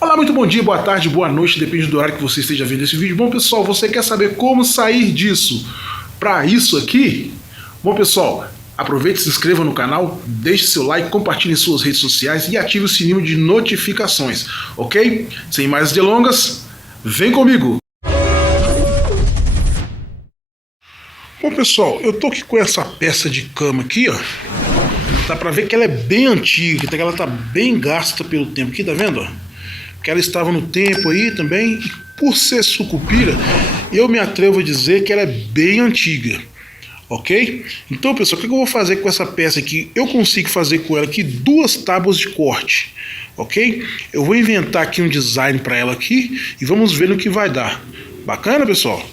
Olá, muito bom dia, boa tarde, boa noite, depende do horário que você esteja vendo esse vídeo. Bom, pessoal, você quer saber como sair disso para isso aqui? Bom, pessoal, aproveite, se inscreva no canal, deixe seu like, compartilhe em suas redes sociais e ative o sininho de notificações, ok? Sem mais delongas, vem comigo! Bom, pessoal, eu tô aqui com essa peça de cama aqui, ó. Dá pra ver que ela é bem antiga, que ela tá bem gasta pelo tempo aqui, tá vendo, ó? Que ela estava no tempo aí também, e por ser sucupira, eu me atrevo a dizer que ela é bem antiga, ok? Então, pessoal, o que eu vou fazer com essa peça aqui? Eu consigo fazer com ela aqui 2 tábuas de corte, ok? Eu vou inventar aqui um design para ela aqui e vamos ver no que vai dar. Bacana, pessoal?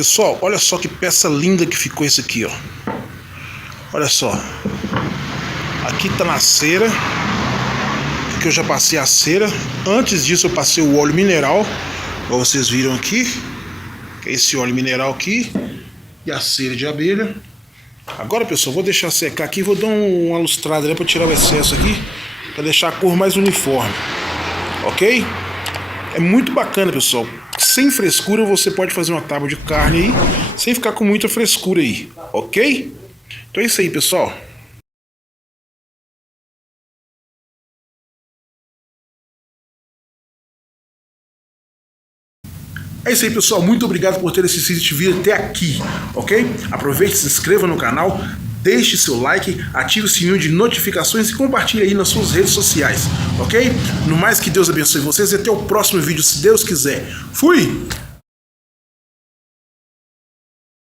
Pessoal, olha só que peça linda que ficou esse aqui, ó. Olha só. Aqui tá na cera, que eu já passei a cera. Antes disso eu passei o óleo mineral, como vocês viram aqui, que é esse óleo mineral aqui, e a cera de abelha. Agora, pessoal, vou deixar secar aqui, vou dar uma lustrada, né, para tirar o excesso aqui, para deixar a cor mais uniforme, ok? É muito bacana, pessoal. Sem frescura você pode fazer uma tábua de carne aí, sem ficar com muita frescura aí, ok? Então é isso aí, pessoal. É isso aí, pessoal. Muito obrigado por ter assistido este vídeo até aqui, ok? Aproveite, se inscreva no canal, deixe seu like, ative o sininho de notificações e compartilhe aí nas suas redes sociais, ok? No mais, que Deus abençoe vocês e até o próximo vídeo, se Deus quiser. Fui!